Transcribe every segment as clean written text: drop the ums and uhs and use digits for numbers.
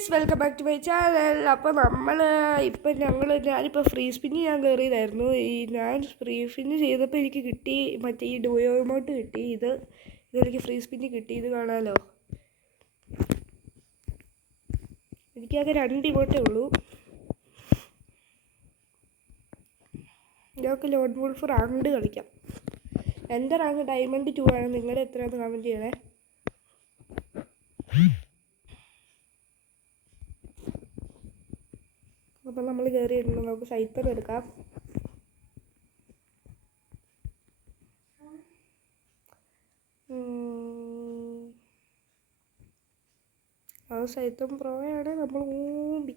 Guys welcome back to my channel. അപ്പോൾ ഞാനിപ്പോൾ free spin ചെയ്യാൻ കയറിയതായിരുന്നു. ഞാൻ ഫ്രീ സ്പിന്ന് ചെയ്തപ്പോൾ എനിക്ക് കിട്ടി മറ്റേ ഈ ഡോയോ എമൗണ്ട് കിട്ടി. ഇതെനിക്ക് ഫ്രീ സ്പിന്ന് കിട്ടി. ഇത് കാണാമല്ലോ, എനിക്കാകെ 2 ഇമോട്ടേ ഉള്ളൂ. ഞങ്ങൾക്ക് ലോൺ വോൾഫ് റാങ്ക് കളിക്കാം. എൻ്റെ റാങ്ക് ഡയമണ്ട് 2 ആണ്. നിങ്ങളുടെ എത്രയാണെന്ന് കമൻറ്റ് ചെയ്യണേ. അപ്പം നമ്മൾ കയറിയിട്ടുണ്ട്. നമുക്ക് സൈത്തം എടുക്കാം. അത് സൈത്തം പ്രോയാണ്. നമ്മൾ ഊമ്പി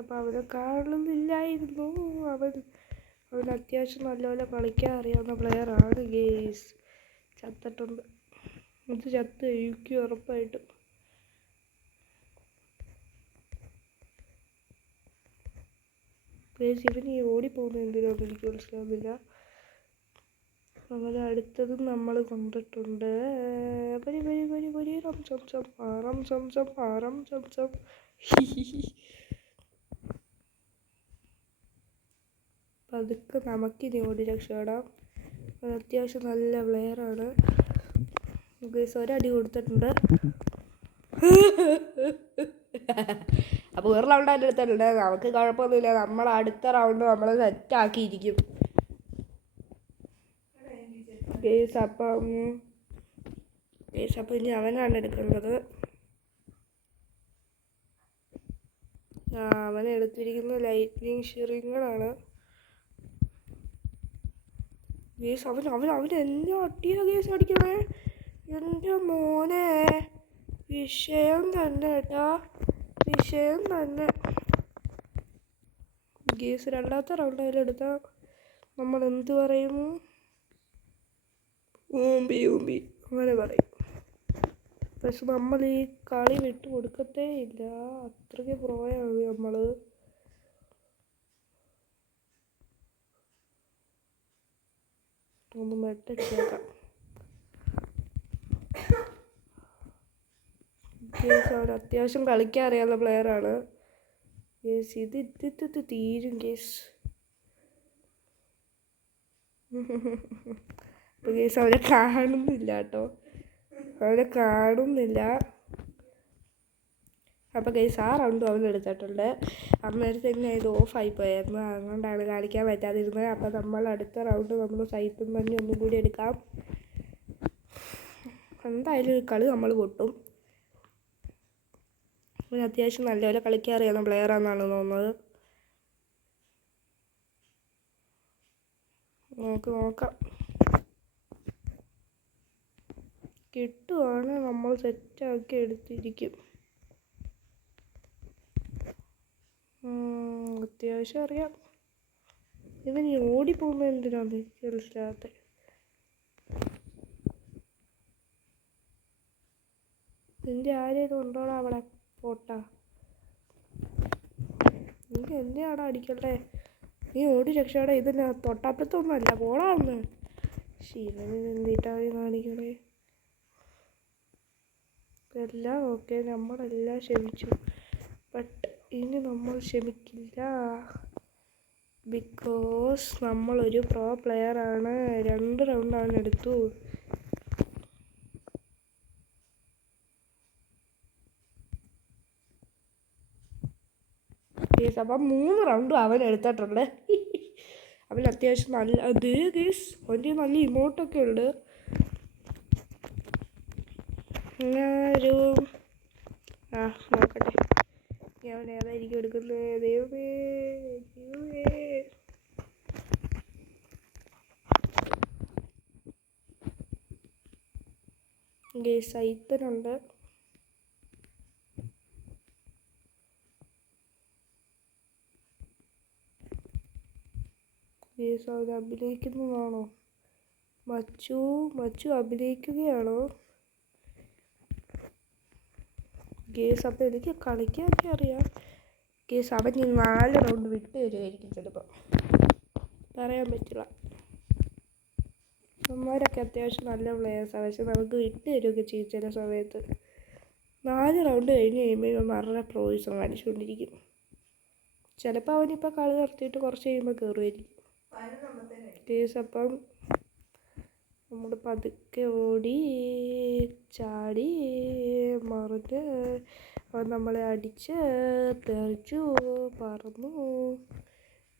അപ്പോൾ അവനെ കാണുന്നില്ലായിരുന്നു. അവൻ അത്യാവശ്യം നല്ലപോലെ കളിക്കാൻ അറിയാവുന്ന പ്ലെയറാണ്. ഗേസ് ചത്തിട്ടുണ്ട്. ഇത് ചത്ത് കഴിക്കും ഉറപ്പായിട്ടും. ഗേസ് ഇവൻ ഈ ഓടിപ്പോകുന്നത് എന്തിനാണെന്ന് എനിക്ക് മനസ്സിലാവുന്നില്ല. അങ്ങനെ അടുത്തതും നമ്മൾ കൊണ്ടിട്ടുണ്ട്. റം സം സം ആറം സം സം ആറം സം സം. പതുക്കെ നമുക്കിനി ഓടി രക്ഷപ്പെടാം. അത്യാവശ്യം നല്ല പ്ലെയറാണ്. ഗൈസ് ഒരടി കൊടുത്തിട്ടുണ്ട്. അപ്പോൾ ഒരു റൗണ്ട് അതിൻ്റെ അടുത്തുണ്ട്. നമുക്ക് കുഴപ്പമൊന്നുമില്ല. നമ്മൾ അടുത്ത റൗണ്ട് നമ്മൾ സെറ്റാക്കിയിരിക്കും. ഗൈസ് അപ്പം ഇനി അവനാണ് എടുക്കേണ്ടത്. അവൻ എടുത്തിരിക്കുന്ന ലൈറ്റ്നിങ് ഷിറിങ്ങളാണ്. ഗേസ് അവൻ എന്നെ അട്ടിയാ ഗേസ് അടിക്കണേ. എൻ്റെ മോനെ വിഷയം തന്നെ കേട്ടാ, വിഷയം തന്നെ. ഗേസ് രണ്ടാമത്തെ റൗണ്ട് അതിലെടുത്താൽ നമ്മൾ എന്ത് പറയും? ഊമ്പി അങ്ങനെ പറയും. പക്ഷെ നമ്മൾ ഈ കളി വിട്ടു കൊടുക്കത്തേ ഇല്ല. അത്രയ്ക്ക് പ്രോയാണ് നമ്മൾ. ഒന്ന് മെട്ടടിച്ചേക്കാം. അവൻ അത്യാവശ്യം കളിക്കാൻ അറിയാവുന്ന പ്ലെയറാണ്. ഗേസ് ഇത് തീരും ഗേസ്. അപ്പോൾ ഗേസ് അവനെ കാണുന്നില്ല കേട്ടോ, അവനെ കാണുന്നില്ല. അപ്പോൾ ഗേസ് ആ റൗണ്ടും അവൻ എടുത്തിട്ടുണ്ട്. അന്നേരത്തെ തന്നെ ഇത് ഓഫായി പോയായിരുന്നു, അതുകൊണ്ടാണ് കാണിക്കാൻ പറ്റാതിരുന്നത്. അപ്പോൾ നമ്മൾ അടുത്ത റൗണ്ട് നമ്മൾ സൈത്തും തന്നെ ഒന്നും കൂടി എടുക്കാം. എന്തായാലും ഈ കളി നമ്മൾ പൊട്ടും. അവന് അത്യാവശ്യം നല്ലപോലെ കളിക്കാൻ അറിയാവുന്ന പ്ലെയറാണെന്നാണ് തോന്നുന്നത്. നമുക്ക് നോക്കാം. കിട്ടുവാണ് നമ്മൾ സെറ്റാക്കി എടുത്തിരിക്കും. അത്യാവശ്യം അറിയാം. ഇവൻ ഈ ഓടിപ്പോകുന്നത് എന്തിനാണ് മനസ്സിലാകാത്ത. നിന്റെ ആരെയും ഉണ്ടോടാ അവിടെ പോട്ടാ? നീ എന്നെയാടാ അടിക്കണ്ടേ? നീ ഓടി രക്ഷയുടെ. ഇതിന് തൊട്ടപ്പുറത്തൊന്നുമല്ല, പോടാന്ന്. ശിവന് എന്തിട്ടാണ് കാണിക്കണേ? എല്ലാം ഓക്കെ, നമ്മളെല്ലാം ക്ഷമിച്ചു. ബട്ട് ഇനി നമ്മൾ ക്ഷമിക്കില്ല. ബിക്കോസ് നമ്മളൊരു പ്രോ പ്ലെയറാണ്. 2 റൗണ്ട് അവൻ എടുത്തു. അപ്പം 3 റൗണ്ടും അവൻ എടുത്തിട്ടുണ്ട്. അവൻ അത്യാവശ്യം നല്ല ഗേസ് അവൻ്റെ നല്ല ഇമോട്ടൊക്കെ ഉണ്ട്. നോക്കട്ടെ അവൻ ഏതായിരിക്കും എടുക്കുന്നത്. ദൈവമേ ഗേസ് സൈത്തനുണ്ട്. ഗേസ് അവർ അഭിനയിക്കുന്നതാണോ? മച്ചു അഭിനയിക്കുകയാണോ? കേസ്. അപ്പോൾ എനിക്ക് കളിക്കാനൊക്കെ അറിയാം കേസ്. അവൻ ഈ 4 റൗണ്ട് വിട്ട് വരുമായിരിക്കും ചിലപ്പോൾ, പറയാൻ പറ്റില്ല. അമ്മമാരൊക്കെ അത്യാവശ്യം നല്ല പ്ലെയേഴ്സാണ്, പക്ഷെ നമുക്ക് വിട്ട് തരുമൊക്കെ ചെയ്യും ചില സമയത്ത്. 4 റൗണ്ട് കഴിഞ്ഞ് കഴിയുമ്പോൾ ഇവൻ നല്ല പ്രോയിസം കാണിച്ചുകൊണ്ടിരിക്കും. ചിലപ്പോൾ അവനിപ്പോൾ കളി നിർത്തിയിട്ട് കുറച്ച് കഴിയുമ്പോൾ കയറുമായിരിക്കും കേസ്. അപ്പം നമ്മൾ പതുക്കെ ഓടി ചാടി മറിഞ്ഞ് അവൻ നമ്മളെ അടിച്ച് തെറിച്ചു പറന്നു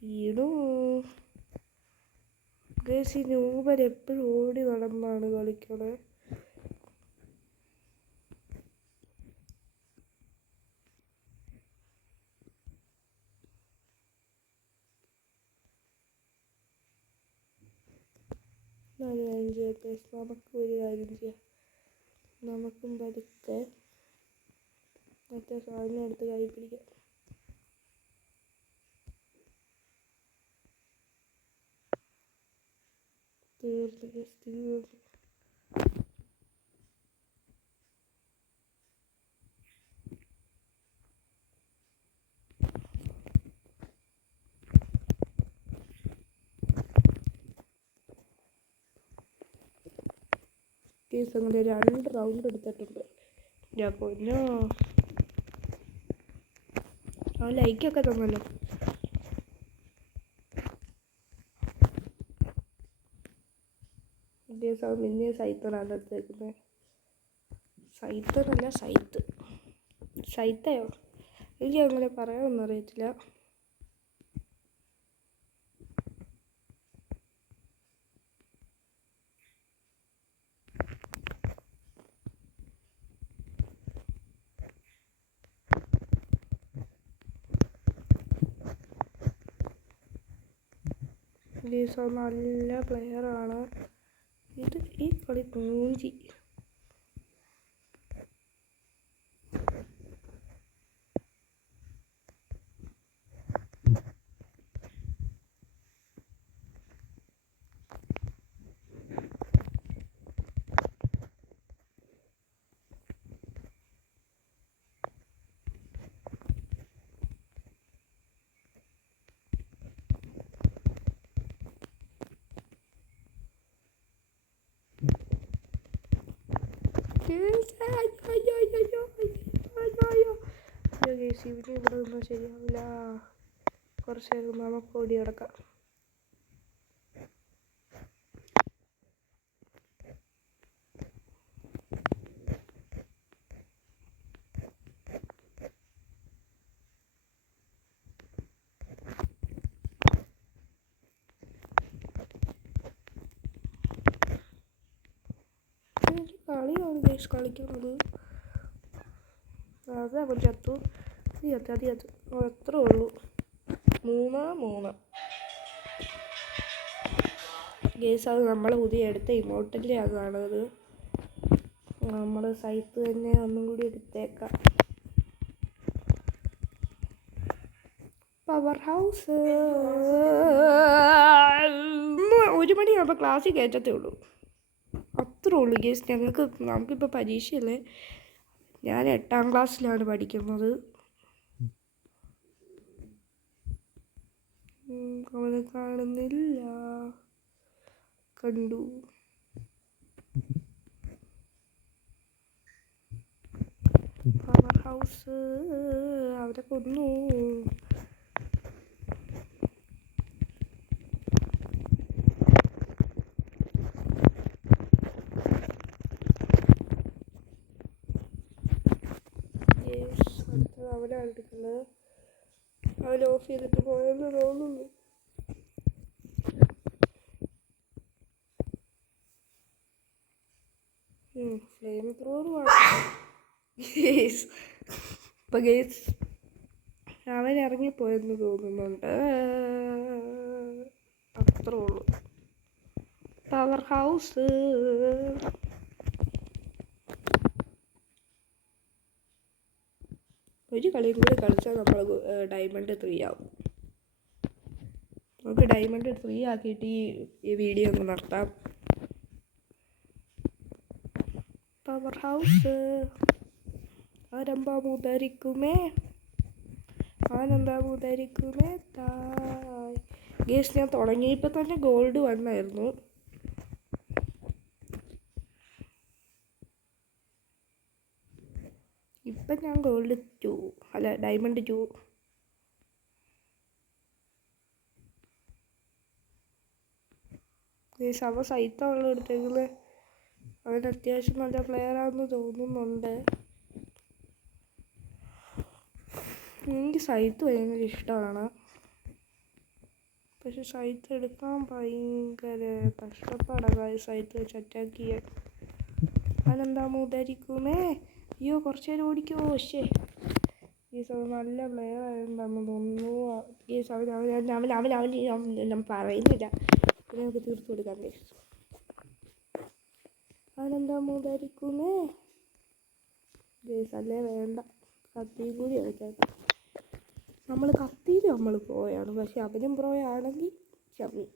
വീണു ഗേസ്. ഈ ന്യൂബൻ എപ്പോഴും ഓടി നടന്നാണ് കളിക്കണേ. നമുക്കൊരു കാര്യം ചെയ്യാം, നമുക്കും പതുക്കെ മറ്റേ സാധനം എടുത്ത് കൈ പിടിക്കാം. തീർന്നു. കേസ് അങ്ങനെ 2 റൗണ്ട് എടുത്തിട്ടുണ്ട്. ഞാൻ പൊന്നോ, ആ ലൈക്കൊക്കെ തന്നല്ലോ. കേസ് അവൻ പിന്നെ സൈത്തനാണ് എടുത്തേക്കുന്നത്. സൈത്തനല്ല സൈത്തയോ, എനിക്ക് അങ്ങനെ പറയാനൊന്നും അറിയത്തില്ല. ഗേസ് നല്ല പ്ലെയറാണ്. ഈ കളി മൂഞ്ചി. ഇവിടെ ഒന്നും ശരിയാവില്ല. കുറച്ച് നേരം നമുക്ക് ഓടി കിടക്കാം. കളിയാണ് ഗേസ് കളിക്കുന്നത്. അത് അവൻ ചത്തു. അത് അത്രേ ഉള്ളൂ. 3-3 ഗേസ്. അത് നമ്മൾ പുതിയ എടുത്ത ഇമോട്ടല്ലേ അത് കാണുന്നത്. നമ്മൾ സൈറ്റ് തന്നെ ഒന്നും കൂടി എടുത്തേക്കാം. പവർ ഹൗസ് 1 മണിയാകുമ്പോൾ ക്ലാസ്സിൽ കയറ്റത്തേ ഉള്ളൂ. അത്രേ ഉള്ളൂ ഗേസ്. നമുക്കിപ്പോൾ പരീക്ഷയല്ലേ. ഞാൻ 8ാം ക്ലാസ്സിലാണ് പഠിക്കുന്നത്. അവനെ കാണുന്നില്ല. കണ്ടു. പവർ ഹൗസ് അവരെ കൊന്നു. അവനാണ് എടുക്കുന്നത്. അവൻ ഓഫ് ചെയ്തിട്ട് പോയെന്ന് തോന്നുന്നു. ഫ്ലെയിം ത്രോറുമാണ് ഇപ്പം ഗേസ്. അവൻ ഇറങ്ങിപ്പോയെന്ന് തോന്നുന്നുണ്ട്. അത്രേ ഉള്ളൂ. പവർ ഹൗസ് ഒരു കളിയും കൂടി കളിച്ചാൽ നമ്മൾ ഡയമണ്ട് 3 ആവും. നമുക്ക് ഡയമണ്ട് 3 ആക്കിയിട്ട് ഈ വീഡിയോ ഒന്ന് നടത്താം. പവർ ഹൗസ് ആരംഭമുദരിക്കുമേ ആനന്ദമുദരിക്കുമേ തായ്. ഗേസ് ഞാൻ തുടങ്ങിയപ്പോൾ തന്നെ ഗോൾഡ് വന്നായിരുന്നു. ഇപ്പം ഞാൻ ഗോൾഡ് 2 അല്ല ഡയമണ്ട് 2. ഗേസ് അവൻ സൈത്താണല്ലോ എടുത്തേക്കുന്നത്. അവൻ അത്യാവശ്യം നല്ല പ്ലെയറാണെന്ന് തോന്നുന്നുണ്ട്. എനിക്ക് സൈത്ത് ഭയങ്കര ഇഷ്ടമാണ്. പക്ഷെ സൈത്ത് എടുക്കാൻ ഭയങ്കര കഷ്ടപ്പാടാണ്. സൈത്ത് വെച്ച് അറ്റാക്ക് ചെയ്യാൻ. അതെന്താ അയ്യോ കുറച്ച് നേരം ഓടിക്കുമോ? പക്ഷേ ഗീസ് അവൻ നല്ല പ്ലെയർ ആയതുകൊണ്ടാണെന്ന് തോന്നുന്നു. ഗീസ് അവൻ പറയുന്നില്ല. പിന്നെ നമുക്ക് തീർത്തു കൊടുക്കാം. ഗീസ് അതെന്താ ഗീസ് അല്ലേ വേണ്ട. കത്തിയും കൂടി കളിക്കാം. നമ്മൾ കത്തിയിൽ നമ്മൾ പ്രോയാണ്. പക്ഷെ അവനും പ്രോയാണെങ്കിൽ ചമ്മി.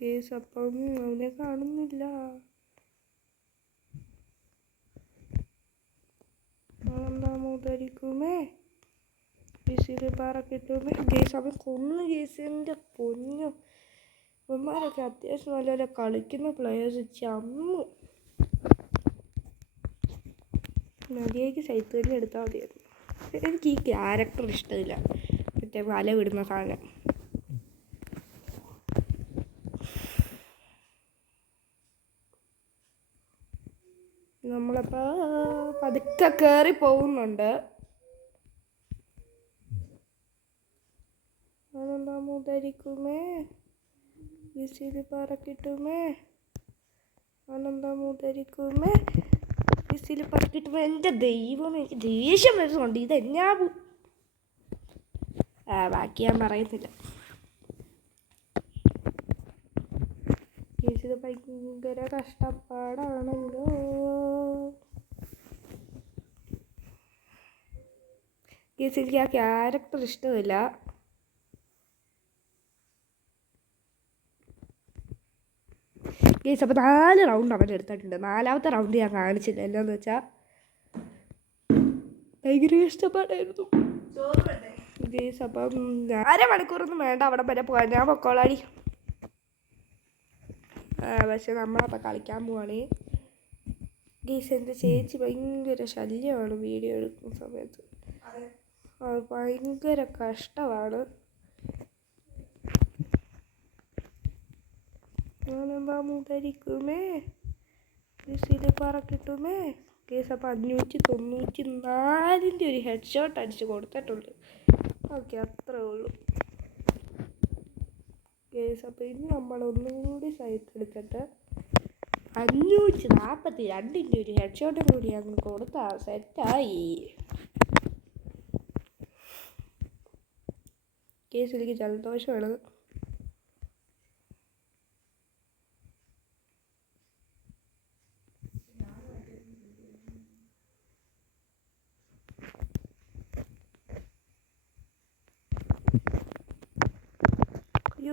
കേസ് അപ്പം അവനെ കാണുന്നില്ല. കിട്ടുമേ കേസ് അവൻ കൊന്നു. കേസിൻ്റെ പൊന്നു ഇവന്മാരൊക്കെ അത്യാവശ്യം നല്ല കളിക്കുന്ന പ്ലെയേഴ്സ് ചമ്മു. മതിയാക്കി സൈത്ത് തന്നെ എടുത്താൽ മതിയായിരുന്നു. എനിക്ക് ഈ ക്യാരക്ടർ ഇഷ്ടമില്ല. മറ്റേ വല വിടുന്ന സാധനം. നമ്മളപ്പോൾ പതുക്കെ കയറി പോകുന്നുണ്ട്. ആനന്ദമുദരിക്കുമേ വിസിൽ പറക്കിട്ടുമേ ആനന്ദമുദരിക്കുമേ വിസിൽ പറക്കിട്ടുമേ. എൻ്റെ ദൈവം എനിക്ക് ദേഷ്യം വരുന്നുണ്ട്. ഇതെന്നാ ബാക്കി ഞാൻ പറയുന്നില്ല. ഇത് ഭയങ്കര കഷ്ടപ്പാടാണല്ലോ. ഗീസ് എനിക്ക് ആ ക്യാരക്ടർ ഇഷ്ടമില്ല. ഗീസ് അപ്പോൾ 4 റൗണ്ട് അവൻ എടുത്തിട്ടുണ്ട്. 4ാമത്തെ റൗണ്ട് ഞാൻ കാണിച്ചില്ല. എന്താന്ന് വെച്ചാൽ ഭയങ്കര കഷ്ടപ്പാടായിരുന്നു. ഗീസ് അപ്പം 1/2 മണിക്കൂറൊന്നും വേണ്ട അവിടെ വരെ പോകാൻ. ഞാൻ പൊക്കോളാടി. പക്ഷെ നമ്മളപ്പോൾ കളിക്കാൻ പോവാണ്. ഗീസ് എൻ്റെ ചേച്ചി ഭയങ്കര ശല്യമാണ് വീഡിയോ എടുക്കുന്ന സമയത്ത്. ഭയങ്കര കഷ്ടമാണ്. ആനന്ദമുദരിക്കുമേ വിസിൽ പറക്കിട്ടുമേ. കേസ് അപ്പോൾ 594 ഒരു ഹെഡ് ഷോട്ട് അടിച്ച് കൊടുത്തിട്ടുണ്ട്. ഓക്കെ അത്രേ ഉള്ളൂ. കേസ് അപ്പോൾ ഇനി നമ്മൾ ഒന്നും കൂടി സൈത്ത് എടുത്തിട്ട് 542 ഒരു ഹെഡ് ഷോട്ടും കൂടി അങ്ങ് കൊടുത്താൽ സെറ്റായി. കേസ് എനിക്ക് ജലദോഷമാണ്. അയ്യോ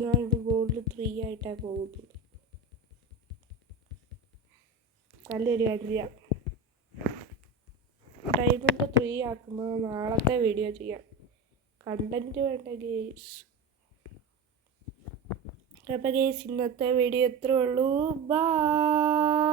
ഞാനിത് ഗോൾഡ് 3 ആയിട്ടാണ് പോകുന്നത്. നല്ലൊരു കാര്യം. ഡയമണ്ട് 3 ആക്കുമ്പോൾ നാളത്തെ വീഡിയോ ചെയ്യാം. കണ്ടൻറ്റ് വേണ്ട ഗേസ്. അപ്പോൾ ഗേസ് ഇന്നത്തെ വീഡിയോ എത്രേ ഉള്ളൂ. ബൈ.